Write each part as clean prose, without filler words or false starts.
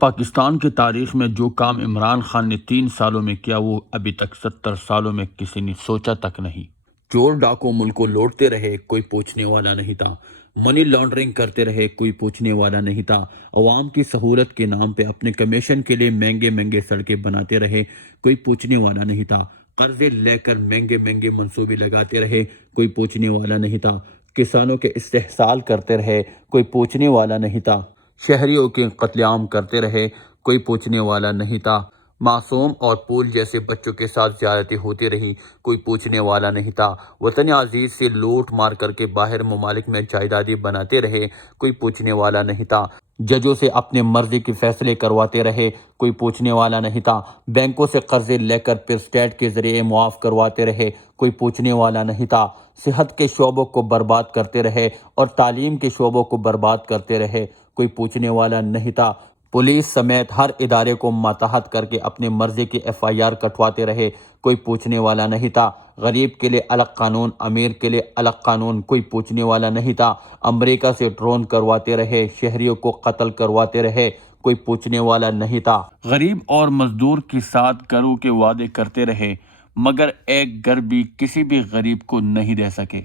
پاکستان کی تاریخ میں جو کام عمران خان نے 3 سالوں میں کیا وہ ابھی تک 70 سالوں میں کسی نے سوچا تک نہیں۔ چور ڈاکو ملک کو لوٹتے رہے، کوئی پوچھنے والا نہیں تھا۔ منی لانڈرنگ کرتے رہے، کوئی پوچھنے والا نہیں تھا۔ عوام کی سہولت کے نام پہ اپنے کمیشن کے لیے مہنگے مہنگے سڑکیں بناتے رہے، کوئی پوچھنے والا نہیں تھا۔ قرضے لے کر مہنگے مہنگے منصوبے لگاتے رہے، کوئی پوچھنے والا نہیں تھا۔ کسانوں کے استحصال کرتے رہے، کوئی پوچھنے والا نہیں تھا۔ شہریوں کے قتل عام کرتے رہے، کوئی پوچھنے والا نہیں تھا۔ معصوم اور پھول جیسے بچوں کے ساتھ زیادتی ہوتی رہی، کوئی پوچھنے والا نہیں تھا۔ وطن عزیز سے لوٹ مار کر کے باہر ممالک میں جائیدادیں بناتے رہے، کوئی پوچھنے والا نہیں تھا۔ ججوں سے اپنے مرضی کے فیصلے کرواتے رہے، کوئی پوچھنے والا نہیں تھا۔ بینکوں سے قرضے لے کر پھر اسٹیٹ کے ذریعے معاف کرواتے رہے، کوئی پوچھنے والا نہیں تھا۔ صحت کے شعبوں کو برباد کرتے رہے اور تعلیم کے شعبوں کو برباد کرتے رہے، کوئی پوچھنے والا نہیں تھا۔ پولیس سمیت ہر ادارے کو ماتحت کر کے اپنے مرضی کی FIR کٹواتے رہے، کوئی پوچھنے والا نہیں تھا۔ غریب کے لیے الگ قانون، امیر کے لیے الگ قانون، کوئی پوچھنے والا نہیں تھا۔ امریکہ سے ڈرون کرواتے رہے، شہریوں کو قتل کرواتے رہے، کوئی پوچھنے والا نہیں تھا۔ غریب اور مزدور کے ساتھ گھروں کے وعدے کرتے رہے، مگر ایک گھر بھی کسی بھی غریب کو نہیں دے سکے۔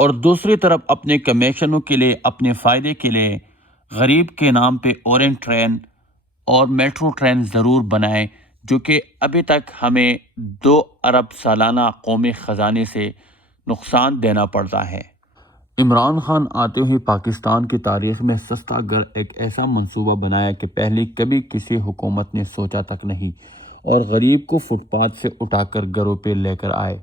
اور دوسری طرف اپنے کمیشنوں کے لیے، اپنے فائدے کے لیے غریب کے نام پہ اورنج ٹرین اور میٹرو ٹرین ضرور بنائے، جو کہ ابھی تک ہمیں 2 ارب سالانہ قومی خزانے سے نقصان دینا پڑتا ہے۔ عمران خان آتے ہوئے پاکستان کی تاریخ میں سستا گھر ایک ایسا منصوبہ بنایا کہ پہلے کبھی کسی حکومت نے سوچا تک نہیں، اور غریب کو فٹ پاتھ سے اٹھا کر گھروں پہ لے کر آئے۔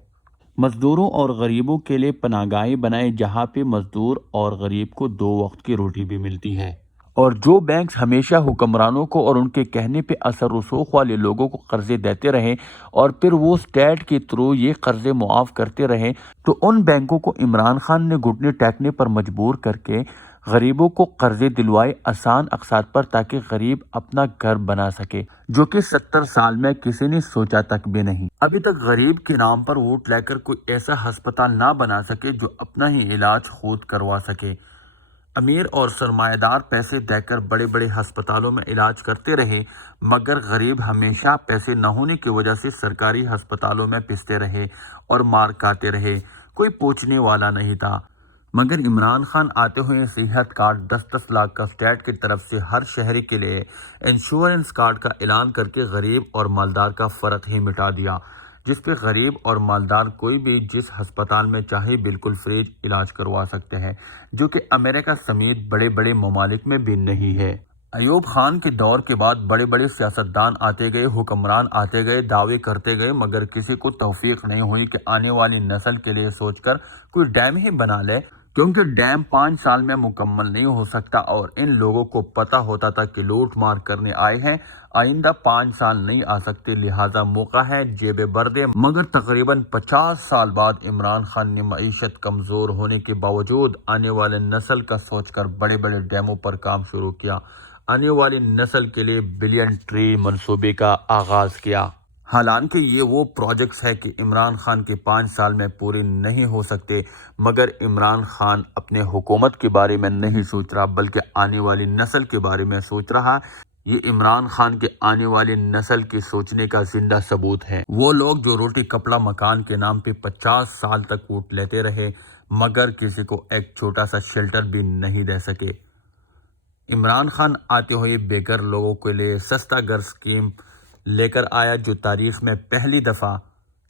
مزدوروں اور غریبوں کے لیے پناہ گاہیں بنائے، جہاں پہ مزدور اور غریب کو 2 وقت کی روٹی بھی ملتی ہے۔ اور جو بینکس ہمیشہ حکمرانوں کو اور ان کے کہنے پہ اثر رسوخ والے لوگوں کو قرضے دیتے رہے اور پھر وہ اسٹیٹ کے تھرو یہ قرضے معاف کرتے رہے، تو ان بینکوں کو عمران خان نے گھٹنے ٹیکنے پر مجبور کر کے غریبوں کو قرضے دلوائے آسان اقساط پر، تاکہ غریب اپنا گھر بنا سکے، جو کہ 70 سال میں کسی نے سوچا تک بھی نہیں۔ ابھی تک غریب کے نام پر ووٹ لے کر کوئی ایسا ہسپتال نہ بنا سکے جو اپنا ہی علاج خود کروا سکے۔ امیر اور سرمایہ دار پیسے دے کر بڑے بڑے ہسپتالوں میں علاج کرتے رہے، مگر غریب ہمیشہ پیسے نہ ہونے کی وجہ سے سرکاری ہسپتالوں میں پستے رہے اور مار کھاتے رہے، کوئی پوچھنے والا نہیں تھا۔ مگر عمران خان آتے ہوئے صحت کارڈ 10-10 لاکھ کا اسٹیٹ کی طرف سے ہر شہری کے لیے انشورنس کارڈ کا اعلان کر کے غریب اور مالدار کا فرق ہی مٹا دیا، جس پہ غریب اور مالدار کوئی بھی جس ہسپتال میں چاہے بالکل فری علاج کروا سکتے ہیں، جو کہ امریکہ سمیت بڑے بڑے ممالک میں بھی نہیں ہے۔ ایوب خان کے دور کے بعد بڑے بڑے سیاستدان آتے گئے، حکمران آتے گئے، دعوے کرتے گئے، مگر کسی کو توفیق نہیں ہوئی کہ آنے والی نسل کے لیے سوچ کر کوئی ڈیم ہی بنا لے، کیونکہ ڈیم 5 سال میں مکمل نہیں ہو سکتا، اور ان لوگوں کو پتہ ہوتا تھا کہ لوٹ مار کرنے آئے ہیں، آئندہ 5 سال نہیں آ سکتے، لہٰذا موقع ہے جیبیں بھر دے۔ مگر تقریباً 50 سال بعد عمران خان نے معیشت کمزور ہونے کے باوجود آنے والے نسل کا سوچ کر بڑے بڑے ڈیموں پر کام شروع کیا، آنے والی نسل کے لیے بلین ٹری منصوبے کا آغاز کیا۔ حالانکہ یہ وہ پروجیکٹس ہے کہ عمران خان کے 5 سال میں پورے نہیں ہو سکتے، مگر عمران خان اپنے حکومت کے بارے میں نہیں سوچ رہا بلکہ آنے والی نسل کے بارے میں سوچ رہا۔ یہ عمران خان کے آنے والی نسل کے سوچنے کا زندہ ثبوت ہے۔ وہ لوگ جو روٹی کپڑا مکان کے نام پہ 50 سال تک ووٹ لیتے رہے، مگر کسی کو ایک چھوٹا سا شیلٹر بھی نہیں دے سکے۔ عمران خان آتے ہوئے بے گھر لوگوں کے لیے سستا گھر اسکیم لے کر آیا، جو تاریخ میں پہلی دفعہ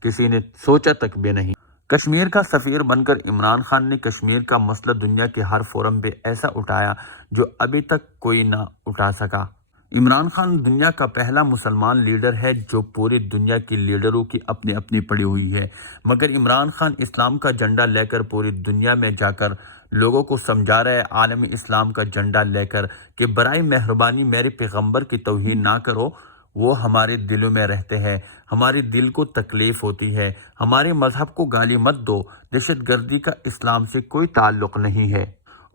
کسی نے سوچا تک بھی نہیں۔ کشمیر کا سفیر بن کر عمران خان نے کشمیر کا مسئلہ دنیا کے ہر فورم پہ ایسا اٹھایا جو ابھی تک کوئی نہ اٹھا سکا۔ عمران خان دنیا کا پہلا مسلمان لیڈر ہے جو پوری دنیا کی لیڈروں کی اپنی اپنی پڑی ہوئی ہے، مگر عمران خان اسلام کا جھنڈا لے کر پوری دنیا میں جا کر لوگوں کو سمجھا رہے، عالمی اسلام کا جھنڈا لے کر، کہ برائے مہربانی میرے پیغمبر کی توہین نہ کرو، وہ ہمارے دلوں میں رہتے ہیں، ہمارے دل کو تکلیف ہوتی ہے، ہمارے مذہب کو گالی مت دو، دہشت گردی کا اسلام سے کوئی تعلق نہیں ہے۔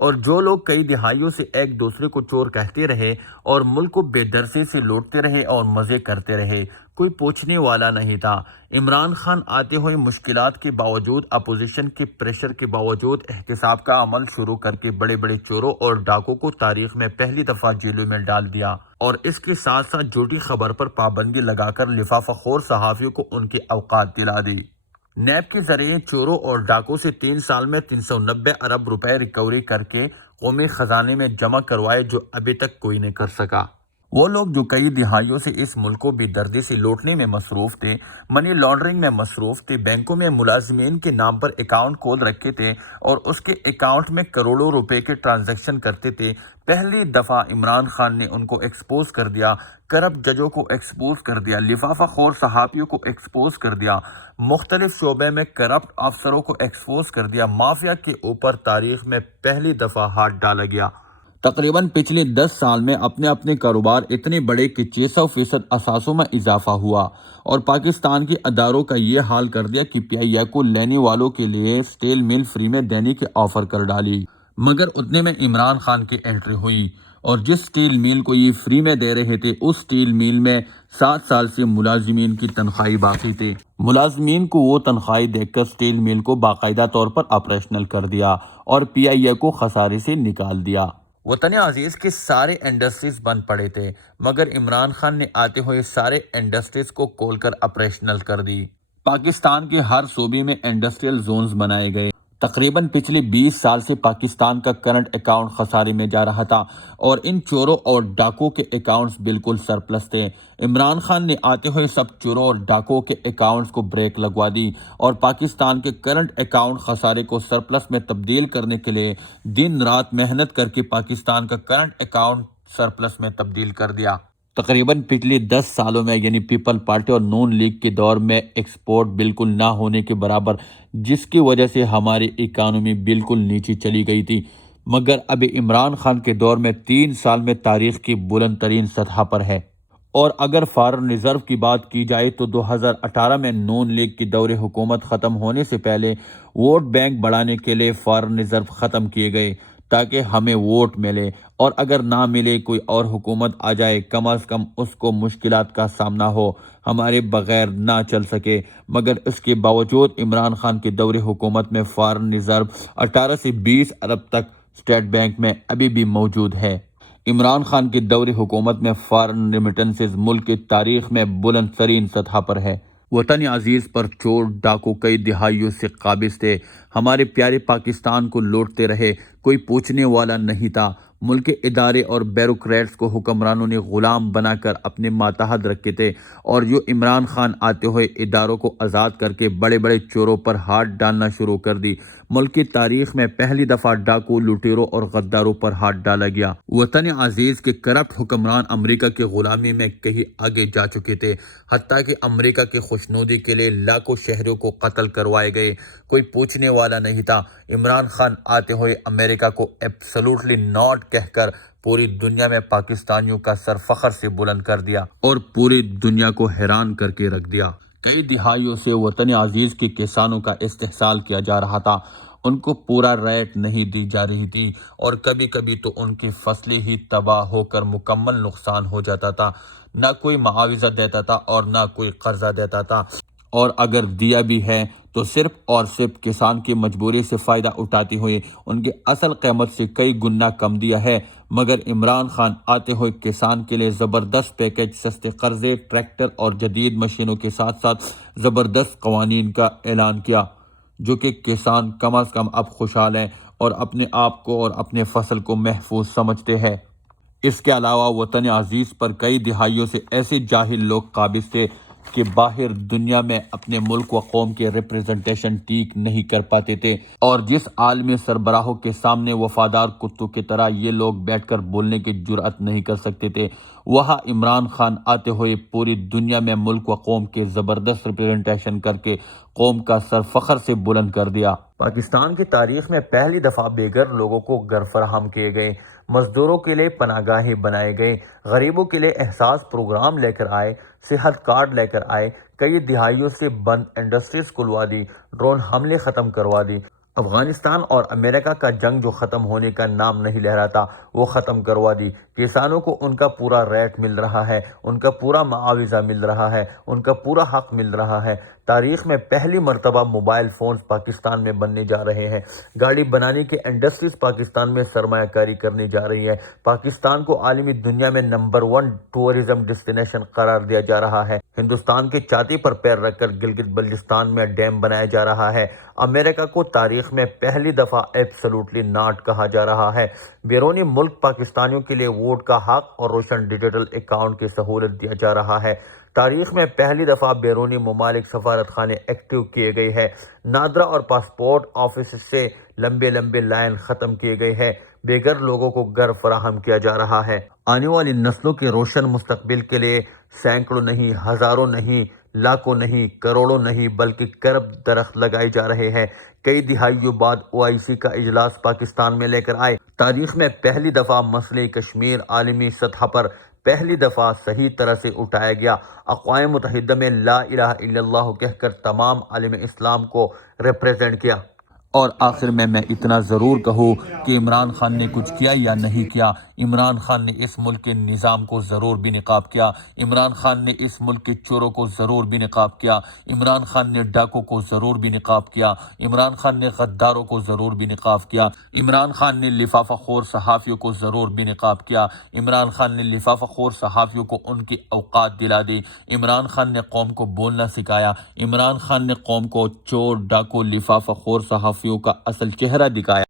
اور جو لوگ کئی دہائیوں سے ایک دوسرے کو چور کہتے رہے اور ملک کو بے درسے سے لوٹتے رہے اور مزے کرتے رہے، کوئی پوچھنے والا نہیں تھا۔ عمران خان آتے ہوئے مشکلات کے باوجود، اپوزیشن کے پریشر کے باوجود احتساب کا عمل شروع کر کے بڑے بڑے چوروں اور ڈاکوں کو تاریخ میں پہلی دفعہ جیلوں میں ڈال دیا، اور اس کے ساتھ ساتھ جھوٹی خبر پر پابندی لگا کر لفافہ خور صحافیوں کو ان کے اوقات دلا دی۔ نیب کے ذریعے چوروں اور ڈاکوں سے 3 سال میں 390 ارب روپے ریکوری کر کے قومی خزانے میں جمع کروائے، جو ابھی تک کوئی نہیں کر سکا۔ وہ لوگ جو کئی دہائیوں سے اس ملک کو بے دردی سے لوٹنے میں مصروف تھے، منی لانڈرنگ میں مصروف تھے، بینکوں میں ملازمین کے نام پر اکاؤنٹ کھول رکھے تھے اور اس کے اکاؤنٹ میں کروڑوں روپے کے ٹرانزیکشن کرتے تھے، پہلی دفعہ عمران خان نے ان کو ایکسپوز کر دیا، کرپٹ ججوں کو ایکسپوز کر دیا، لفافہ خور صحافیوں کو ایکسپوز کر دیا، مختلف شعبے میں کرپٹ افسروں کو ایکسپوز کر دیا، مافیا کے اوپر تاریخ میں پہلی دفعہ ہاتھ ڈالا گیا۔ تقریباً پچھلے 10 سال میں اپنے کاروبار اتنے بڑے کہ 600% اثاثوں میں اضافہ ہوا، اور پاکستان کے اداروں کا یہ حال کر دیا کہ PIA کو لینے والوں کے لیے سٹیل مل فری میں دینے کے آفر کر ڈالی، مگر اتنے میں عمران خان کی انٹری ہوئی، اور جس سٹیل میل کو یہ فری میں دے رہے تھے، اس سٹیل میل میں 7 سال سے ملازمین کی تنخواہی باقی تھی۔ ملازمین کو وہ تنخواہی دیکھ کر سٹیل میل کو باقاعدہ طور پر آپریشنل کر دیا اور PIA کو خسارے سے نکال دیا۔ وطن عزیز کے سارے انڈسٹریز بند پڑے تھے، مگر عمران خان نے آتے ہوئے سارے انڈسٹریز کو کھول کر آپریشنل کر دی۔ پاکستان کے ہر صوبے میں انڈسٹریل زونز بنائے گئے۔ تقریباً پچھلے 20 سال سے پاکستان کا کرنٹ اکاؤنٹ خسارے میں جا رہا تھا، اور ان چوروں اور ڈاکوں کے اکاؤنٹس بالکل سرپلس تھے۔ عمران خان نے آتے ہوئے سب چوروں اور ڈاکوں کے اکاؤنٹس کو بریک لگوا دی اور پاکستان کے کرنٹ اکاؤنٹ خسارے کو سرپلس میں تبدیل کرنے کے لیے دن رات محنت کر کے پاکستان کا کرنٹ اکاؤنٹ سرپلس میں تبدیل کر دیا۔ تقریباً پچھلے 10 سالوں میں، یعنی پیپل پارٹی اور نون لیگ کے دور میں، ایکسپورٹ بالکل نہ ہونے کے برابر، جس کی وجہ سے ہماری اکانومی بالکل نیچے چلی گئی تھی، مگر اب عمران خان کے دور میں 3 سال میں تاریخ کی بلند ترین سطح پر ہے۔ اور اگر فارن ریزرو کی بات کی جائے تو 2018 میں نون لیگ کی دور حکومت ختم ہونے سے پہلے ووٹ بینک بڑھانے کے لیے فارن ریزرو ختم کیے گئے تاکہ ہمیں ووٹ ملے، اور اگر نہ ملے، کوئی اور حکومت آ جائے، کم از کم اس کو مشکلات کا سامنا ہو، ہمارے بغیر نہ چل سکے۔ مگر اس کے باوجود عمران خان کی دور حکومت میں فارن ریزرو 18 سے 20 ارب تک اسٹیٹ بینک میں ابھی بھی موجود ہے۔ عمران خان کی دور حکومت میں فارن ریمیٹنسز ملک کی تاریخ میں بلند ترین سطح پر ہے۔ وطن عزیز پر چور ڈاکو کئی دہائیوں سے قابض تھے، ہمارے پیارے پاکستان کو لوٹتے رہے، کوئی پوچھنے والا نہیں تھا۔ ملک کے ادارے اور بیوروکریٹس کو حکمرانوں نے غلام بنا کر اپنے ماتحت رکھے تھے، اور جو عمران خان آتے ہوئے اداروں کو آزاد کر کے بڑے بڑے چوروں پر ہاتھ ڈالنا شروع کر دی۔ ملک کی تاریخ میں پہلی دفعہ ڈاکو، لٹیروں اور غداروں پر ہاتھ ڈالا گیا۔ وطن عزیز کے کرپٹ حکمران امریکہ کی غلامی میں کہیں آگے جا چکے تھے، حتیٰ کہ امریکہ کی خوشنودی کے لیے لاکھوں شہریوں کو قتل کروائے گئے، کوئی پوچھنے والا نہیں تھا۔ عمران خان آتے ہوئے امریکہ کو ایبسولوٹلی ناٹ کہہ کر پوری دنیا میں پاکستانیوں کا سر فخر سے بلند کر دیا اور پوری دنیا کو حیران کر کے رکھ دیا۔ کئی دہائیوں سے وطن عزیز کے کسانوں کا استحصال کیا جا رہا تھا، ان کو پورا ریٹ نہیں دی جا رہی تھی، اور کبھی کبھی تو ان کی فصلیں ہی تباہ ہو کر مکمل نقصان ہو جاتا تھا، نہ کوئی معاوضہ دیتا تھا اور نہ کوئی قرضہ دیتا تھا، اور اگر دیا بھی ہے تو صرف اور صرف کسان کی مجبوری سے فائدہ اٹھاتے ہوئے ان کی اصل قیمت سے کئی گنا کم دیا ہے۔ مگر عمران خان آتے ہوئے کسان کے لیے زبردست پیکج، سستے قرضے، ٹریکٹر اور جدید مشینوں کے ساتھ ساتھ زبردست قوانین کا اعلان کیا، جو کہ کسان کم از کم اب خوشحال ہیں اور اپنے آپ کو اور اپنے فصل کو محفوظ سمجھتے ہیں۔ اس کے علاوہ وطن عزیز پر کئی دہائیوں سے ایسے جاہل لوگ قابض تھے کہ باہر دنیا میں اپنے ملک و قوم کے ریپریزنٹیشن ٹھیک نہیں کر پاتے تھے، اور جس عالمی سربراہوں کے سامنے وفادار کتوں کی طرح یہ لوگ بیٹھ کر بولنے کی جرأت نہیں کر سکتے تھے، وہاں عمران خان آتے ہوئے پوری دنیا میں ملک و قوم کے زبردست ریپریزنٹیشن کر کے قوم کا سر فخر سے بلند کر دیا۔ پاکستان کی تاریخ میں پہلی دفعہ بے گھر لوگوں کو گھر فراہم کیے گئے، مزدوروں کے لیے پناہ گاہیں بنائے گئے، غریبوں کے لیے احساس پروگرام لے کر آئے، صحت کارڈ لے کر آئے، کئی دہائیوں سے بند انڈسٹریز کھلوا دی، ڈرون حملے ختم کروا دی۔ افغانستان اور امریکہ کا جنگ جو ختم ہونے کا نام نہیں لے رہا تھا وہ ختم کروا دی۔ کسانوں کو ان کا پورا ریٹ مل رہا ہے، ان کا پورا معاوضہ مل رہا ہے، ان کا پورا حق مل رہا ہے۔ تاریخ میں پہلی مرتبہ موبائل فونز پاکستان میں بننے جا رہے ہیں۔ گاڑی بنانے کے انڈسٹریز پاکستان میں سرمایہ کاری کرنے جا رہی ہے۔ پاکستان کو عالمی دنیا میں نمبر 1 ٹورزم ڈیسٹینیشن قرار دیا جا رہا ہے۔ ہندوستان کے چھاتی پر پیر رکھ کر گلگت بلتستان میں ڈیم بنایا جا رہا ہے۔ امریکہ کو تاریخ میں پہلی دفعہ ایبسلوٹلی ناٹ کہا جا رہا ہے۔ بیرونی ملک پاکستانیوں کے لیے ووٹ کا حق اور روشن ڈیجیٹل اکاؤنٹ کی سہولت دیا جا رہا ہے۔ تاریخ میں پہلی دفعہ بیرونی ممالک سفارت خانے ایکٹیو کیے گئے ہیں۔ نادرا اور پاسپورٹ آفس سے لمبے لائن ختم کیے گئے ہیں۔ بے گھر لوگوں کو گھر فراہم کیا جا رہا ہے۔ آنے والی نسلوں کے روشن مستقبل کے لیے سینکڑوں نہیں، ہزاروں نہیں، لاکھوں نہیں، کروڑوں نہیں بلکہ کروڑ درخت لگائے جا رہے ہیں۔ کئی دہائیوں بعد OIC کا اجلاس پاکستان میں لے کر آئے۔ تاریخ میں پہلی دفعہ مسئلہ کشمیر عالمی سطح پر پہلی دفعہ صحیح طرح سے اٹھایا گیا۔ اقوام متحدہ میں لا الہ الا اللہ کہہ کر تمام عالم اسلام کو ریپریزنٹ کیا۔ اور آخر میں اتنا ضرور کہوں کہ عمران خان نے کچھ کیا یا نہیں کیا۔ عمران خان نے اس ملک کے نظام کو ضرور بھی نقاب کیا۔ عمران خان نے اس ملک کے چوروں کو ضرور بھی نقاب کیا۔ عمران خان نے ڈاکوں کو ضرور بھی نقاب کیا۔ عمران خان نے غداروں کو ضرور بھی نقاب کیا۔ عمران خان نے لفافہ خور صحافیوں کو ضرور بھی نقاب کیا۔ عمران خان نے لفافہ خور صحافیوں کو ان کی اوقات دلا دی۔ عمران خان نے قوم کو بولنا سکھایا۔ عمران خان نے قوم کو چور، ڈاکو، لفافہ خور صحافیوں کا اصل چہرہ دکھایا۔